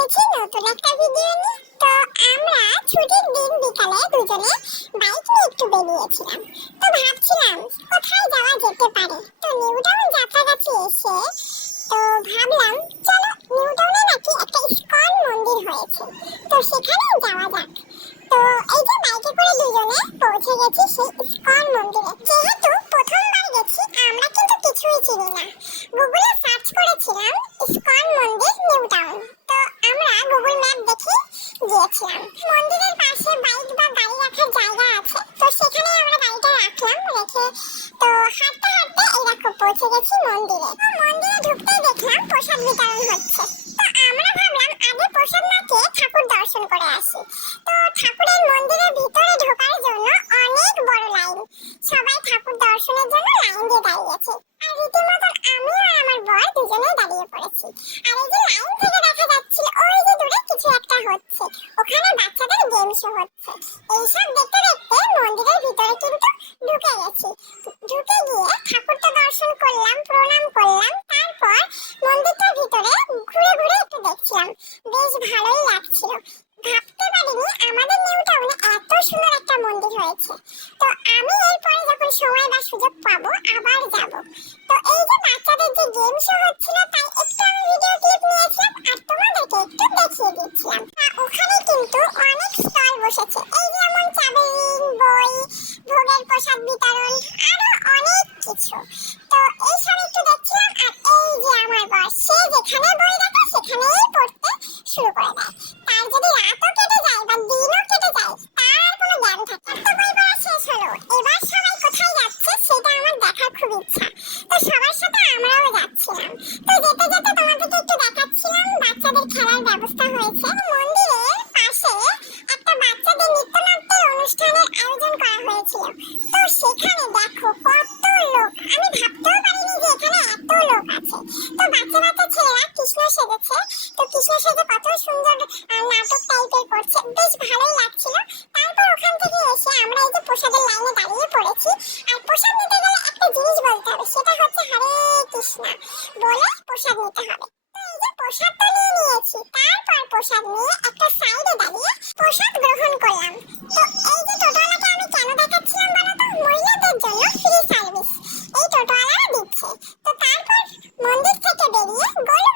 এসেছি নতুন একটা ভিডিও নিয়ে। তো আমরা ছুটির দিন বিকালে দুজনে বাইক নিয়ে একটু বেরিয়েছিলাম। তো ভাবছিলাম কোথায় যাওয়া যেতে পারে। তো নিউ টাউন যাত্রাগাছি এসে তো ভাবলাম চলো নিউ টাউনে নাকি একটা ইসকন মন্দির হয়েছে, তো সেখানে যাওয়া যাক। তো এই যে বাইকে করে দুজনে পৌঁছে গেছি সেই ইসকন মন্দিরে। যেহেতু প্রথমবার গেছি আমরা কিন্তু কিছুই চিনি না, গুগলে সার্চ করেছিলাম ইসকন মন্দির নিউ টাউন। তো আমরা গুগল ম্যাপ দেখে গিয়েছিলাম। মন্দিরের পাশে বাইক বা গাড়ি রাখার জায়গা আছে, তো সেখানে আমরা গাড়িটা রাখলাম, রেখে তো হাঁটতে হাঁটতে এই দেখো পৌঁছে গেছি মন্দিরে। তো মন্দিরে ঢুকতেই দেখলাম প্রসাদ বিতরণ হচ্ছে। তো আমরা ভাবলাম আগে প্রসাদ না খেয়ে ঠাকুর দর্শন করে আসি। তো ঠাকুরের মন্দিরের ভিতরে ঢোকার জন্য অনেক বড় লাইন, সবাই ঠাকুর দর্শনের জন্য লাইন দিয়ে দাঁড়িয়েছে। আর রীতিমতন আমিও আর আমার বর দুজনেই দাঁড়িয়ে পড়েছি। আর এই যে লাইন থেকে দেখা যাচ্ছিল ওই যে দূরে কিছু একটা হচ্ছে, ওখানে বাচ্চাদের গেম শো হচ্ছে। এইসব দেখতে দেখতে মন্দিরের ভিতরে কিন্তু ঢুকে গেছি। ঢুকে গিয়ে ঠাকুরটা দর্শন করলাম, প্রণাম করলাম। তারপর মন্দিরটার ভিতরে ঘুরে ঘুরে একটু দেখছিলাম, বেশ ভালোই লাগছিল। ভাবতে পারিনি আমাদের নিউ টাউনে এত সুন্দর একটা মন্দির হয়েছে। তো আমি এরপরে যখন সময় বা সুযোগ পাবো আবার যাব। তো এই যে বাচ্চাদের যে গেম শো হচ্ছিল তাই একটু আমি ভিডিও ক্লিপ নিয়েছিলাম আর তোমাদেরকে একটু দেখিয়ে দিচ্ছিলাম। ওখানে কিন্তু অনেক স্টল বসেছে, এই যেমন চাবি রিং, বই, ভোগের প্রসাদ বিতরণ, আরো অনেক কিছু। তো এই সব একটু দেখছিলাম। আর এই যে আমার বস, সে যেখানে বই রাখে সেখানেই পড়তে শুরু করে দেয়। তার যদি রাতও কেটে যায় বা দিনও কেটে যায় তার আর কোনো জ্ঞান থাকে না। তো বই পড়া শেষ হলো, এবার সবাই কোথায় যাচ্ছে সেটা আমার দেখার খুব ইচ্ছা। তো সবার সাথে আমরাও যাচ্ছিলাম। তো যেতে যেতে তোমাদেরকে একটু দেখাচ্ছিলাম বাচ্চাদের খেলার ব্যবস্থা হয়েছে। মন্দিরের পাশে একটা বাচ্চাদের নৃত্যনাট্যের অনুষ্ঠানের আয়োজন করা হয়েছিল। তো সেখানে দেখো কত লোক, আমি ভাবতেও পারিনি যে এখানে এত লোক আছে। তো বাচ্চা বাচ্চা ছেলেরা কৃষ্ণ সেজেছে, তো কৃষ্ণ সেজে কত সুন্দর নাটক টাইপের করছে, বেশ ভালোই লাগছিল। তারপর ওখান থেকে এসে আমরা এই যে প্রসাদের লাইনে দাঁড়িয়ে পড়েছি। আর প্রসাদ নিতে গেলে একটা জিনিস বলতে হবে, সেটা হচ্ছে হরে কৃষ্ণ বলে প্রসাদ নিতে হবে। তো এই যে প্রসাদ তো নিয়ে নিয়েছি, তারপর প্রসাদ নিয়ে একটা সাইডে দাঁড়িয়ে প্রসাদ গ্রহণ করলাম। তো এই যে টোটোওয়ালাকে আমি কেন দেখাচ্ছিলাম বলো তো, মহিলাদের জন্য ফ্রি সার্ভিস এই টোটোওয়ালারা দিচ্ছে। তো তারপর মন্দির থেকে বেরিয়ে গোল